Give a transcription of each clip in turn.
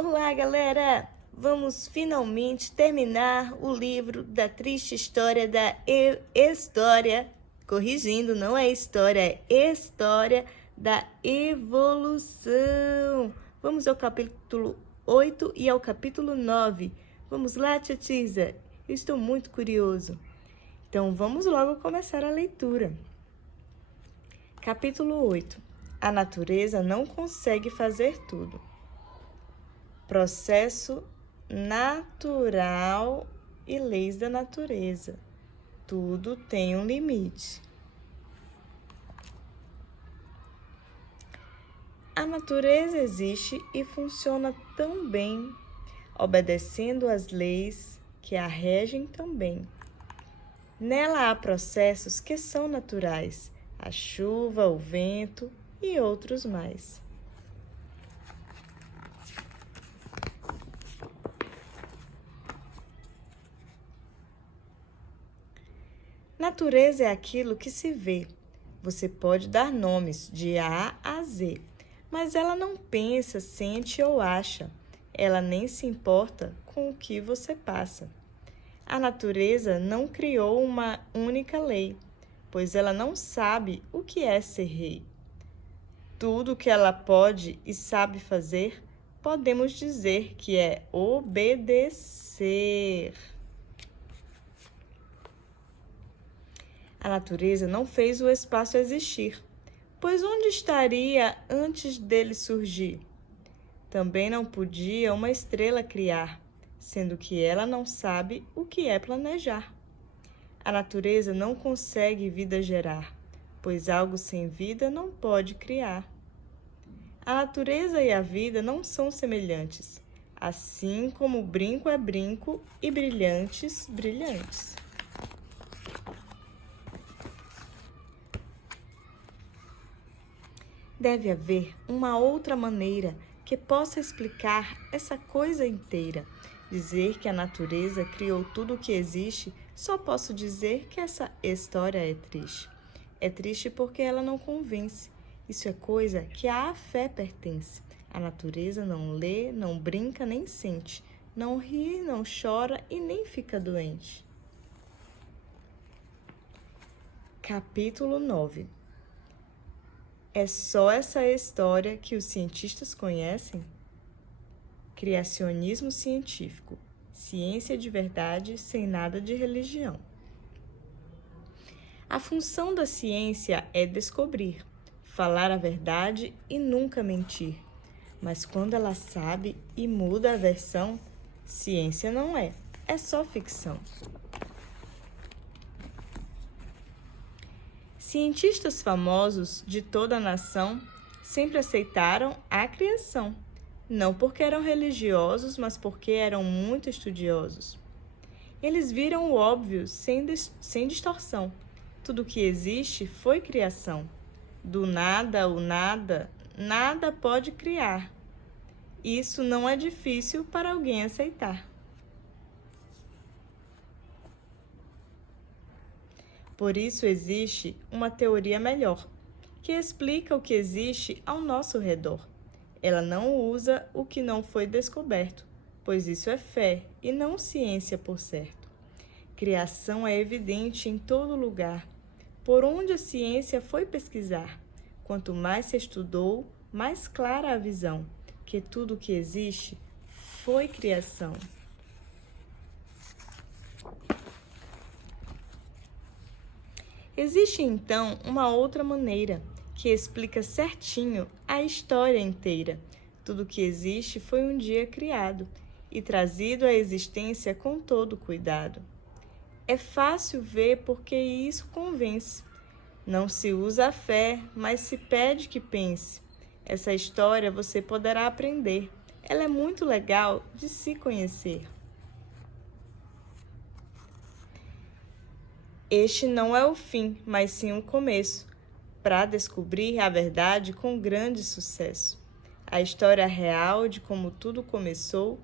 Olá, galera! Vamos finalmente terminar o livro da triste história da história. Corrigindo, não é história, é história da evolução. Vamos ao capítulo 8 e ao capítulo 9. Vamos lá, tia Tisa? Eu estou muito curioso. Então, vamos logo começar a leitura. Capítulo 8. A natureza não consegue fazer tudo. Processo natural e leis da natureza. Tudo tem um limite. A natureza existe e funciona tão bem, obedecendo às leis que a regem também. Nela há processos que são naturais, a chuva, o vento e outros mais. Natureza é aquilo que se vê. Você pode dar nomes de A a Z, mas ela não pensa, sente ou acha. Ela nem se importa com o que você passa. A natureza não criou uma única lei, pois ela não sabe o que é ser rei. Tudo o que ela pode e sabe fazer, podemos dizer que é obedecer. A natureza não fez o espaço existir, pois onde estaria antes dele surgir? Também não podia uma estrela criar, sendo que ela não sabe o que é planejar. A natureza não consegue vida gerar, pois algo sem vida não pode criar. A natureza e a vida não são semelhantes, assim como brinco é brinco e brilhantes, brilhantes. Deve haver uma outra maneira que possa explicar essa coisa inteira. Dizer que a natureza criou tudo o que existe, só posso dizer que essa história é triste. É triste porque ela não convence. Isso é coisa que à fé pertence. A natureza não lê, não brinca, nem sente. Não ri, não chora e nem fica doente. Capítulo 9. É só essa história que os cientistas conhecem? Criacionismo científico. Ciência de verdade sem nada de religião. A função da ciência é descobrir, falar a verdade e nunca mentir. Mas quando ela sabe e muda a versão, ciência não é, é só ficção. Cientistas famosos de toda a nação sempre aceitaram a criação, não porque eram religiosos, mas porque eram muito estudiosos. Eles viram o óbvio sem distorção. Tudo que existe foi criação. Do nada, o nada, nada pode criar. Isso não é difícil para alguém aceitar. Por isso existe uma teoria melhor, que explica o que existe ao nosso redor. Ela não usa o que não foi descoberto, pois isso é fé e não ciência por certo. Criação é evidente em todo lugar, por onde a ciência foi pesquisar. Quanto mais se estudou, mais clara a visão, que tudo o que existe foi criação. Existe, então, uma outra maneira que explica certinho a história inteira. Tudo que existe foi um dia criado e trazido à existência com todo cuidado. É fácil ver porque isso convence. Não se usa a fé, mas se pede que pense. Essa história você poderá aprender. Ela é muito legal de se conhecer. Este não é o fim, mas sim o começo, para descobrir a verdade com grande sucesso. A história real de como tudo começou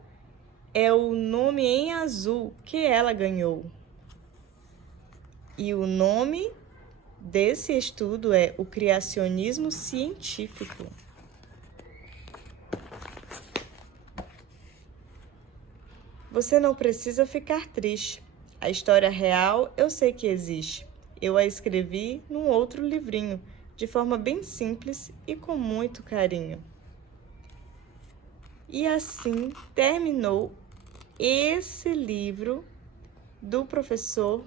é o nome em azul que ela ganhou. E o nome desse estudo é o criacionismo científico. Você não precisa ficar triste. A história real eu sei que existe. Eu a escrevi num outro livrinho, de forma bem simples e com muito carinho. E assim terminou esse livro do professor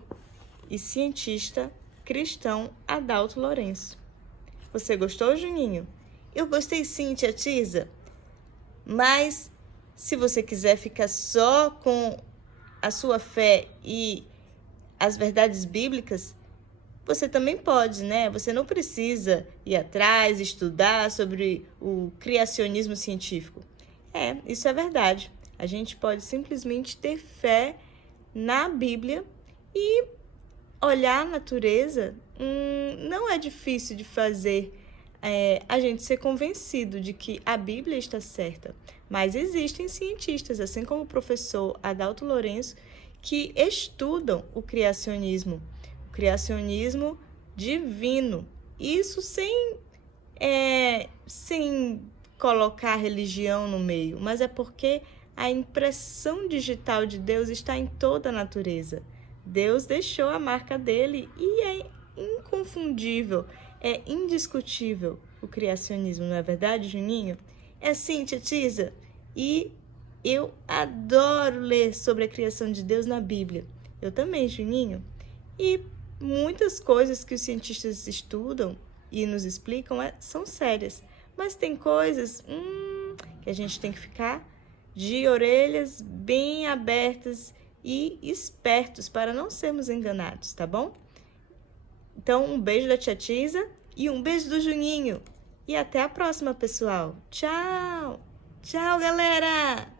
e cientista cristão Adalto Lourenço. Você gostou, Juninho? Eu gostei sim, tia Tisa. Mas se você quiser ficar só com a sua fé e as verdades bíblicas, você também pode, né? Você não precisa ir atrás, estudar sobre o criacionismo científico. Isso é verdade. A gente pode simplesmente ter fé na Bíblia e olhar a natureza. Não é difícil de fazer a gente ser convencido de que a Bíblia está certa. Mas existem cientistas, assim como o professor Adalto Lourenço, que estudam o criacionismo divino. Isso sem colocar religião no meio, mas é porque a impressão digital de Deus está em toda a natureza. Deus deixou a marca dele e é inconfundível, é indiscutível o criacionismo, não é verdade, Juninho? É sim, tia Tisa. E eu adoro ler sobre a criação de Deus na Bíblia. Eu também, Juninho. E muitas coisas que os cientistas estudam e nos explicam são sérias, mas tem coisas que a gente tem que ficar de orelhas bem abertas e espertos para não sermos enganados, tá bom? Então, um beijo da tia Tisa e um beijo do Juninho. E até a próxima, pessoal. Tchau! Tchau, galera!